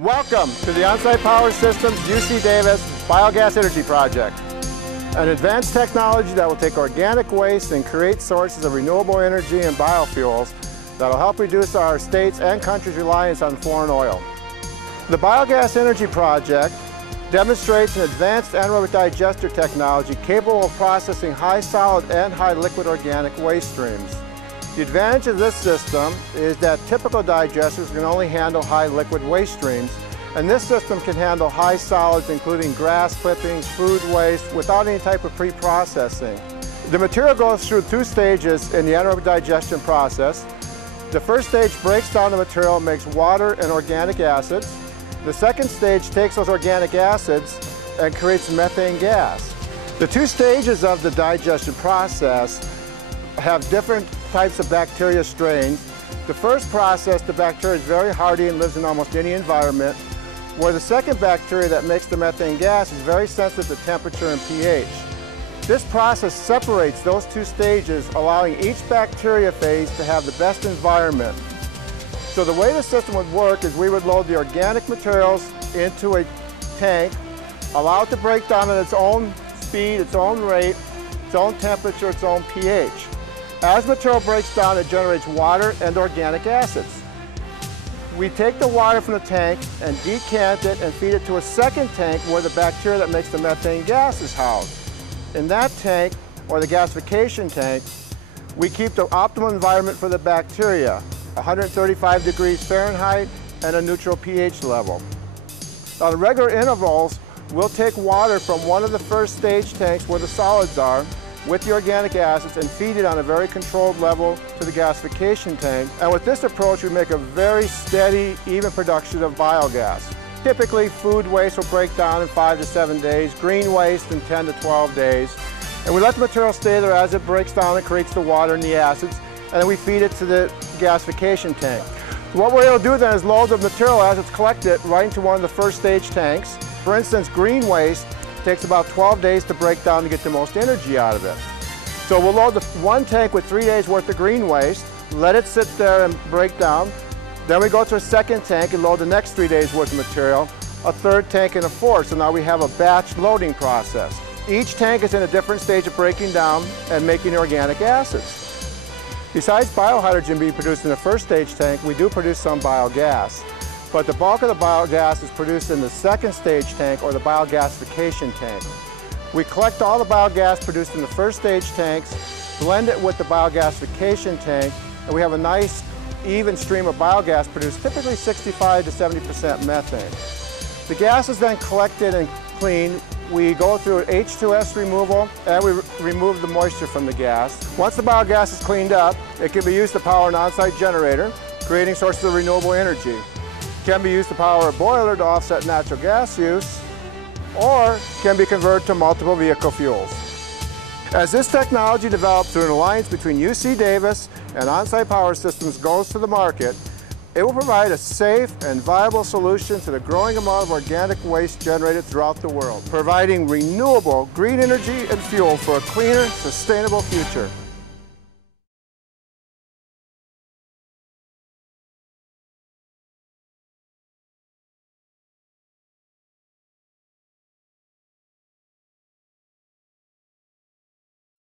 Welcome to the Onsite Power Systems UC Davis Biogas Energy Project, an advanced technology that will take organic waste and create sources of renewable energy and biofuels that will help reduce our state's and country's reliance on foreign oil. The Biogas Energy Project demonstrates an advanced anaerobic digester technology capable of processing high solid and high liquid organic waste streams. The advantage of this system is that typical digesters can only handle high liquid waste streams, and this system can handle high solids including grass clippings, food waste, without any type of pre-processing. The material goes through two stages in the anaerobic digestion process. The first stage breaks down the material and makes water and organic acids. The second stage takes those organic acids and creates methane gas. The two stages of the digestion process have different types of bacteria strains. The first process, the bacteria is very hardy and lives in almost any environment, where the second bacteria that makes the methane gas is very sensitive to temperature and pH. This process separates those two stages, allowing each bacteria phase to have the best environment. So the way the system would work is we would load the organic materials into a tank, allow it to break down at its own speed, its own rate, its own temperature, its own pH. As material breaks down, it generates water and organic acids. We take the water from the tank and decant it and feed it to a second tank where the bacteria that makes the methane gas is housed. In that tank, or the gasification tank, we keep the optimal environment for the bacteria, 135 degrees Fahrenheit and a neutral pH level. On regular intervals, we'll take water from one of the first stage tanks where the solids are with the organic acids and feed it on a very controlled level to the gasification tank. And with this approach, we make a very steady, even production of biogas. Typically, food waste will break down in 5 to 7 days, green waste in 10 to 12 days. And we let the material stay there as it breaks down and creates the water and the acids, and then we feed it to the gasification tank. What we're able to do then is load the material as it's collected right into one of the first stage tanks. For instance, green waste takes about 12 days to break down to get the most energy out of it. So we'll load the one tank with 3 days worth of green waste, let it sit there and break down. Then we go to a second tank and load the next 3 days worth of material, a third tank and a fourth. So now we have a batch loading process. Each tank is in a different stage of breaking down and making organic acids. Besides biohydrogen being produced in the first stage tank, we do produce some biogas. But the bulk of the biogas is produced in the second stage tank, or the biogasification tank. We collect all the biogas produced in the first stage tanks, blend it with the biogasification tank, and we have a nice even stream of biogas produced, typically 65 to 70% methane. The gas is then collected and cleaned. We go through H2S removal and we remove the moisture from the gas. Once the biogas is cleaned up, it can be used to power an on-site generator, creating sources of renewable energy. It can be used to power a boiler to offset natural gas use, or can be converted to multiple vehicle fuels. As this technology developed through an alliance between UC Davis and Onsite Power Systems goes to the market, it will provide a safe and viable solution to the growing amount of organic waste generated throughout the world, providing renewable green energy and fuel for a cleaner, sustainable future.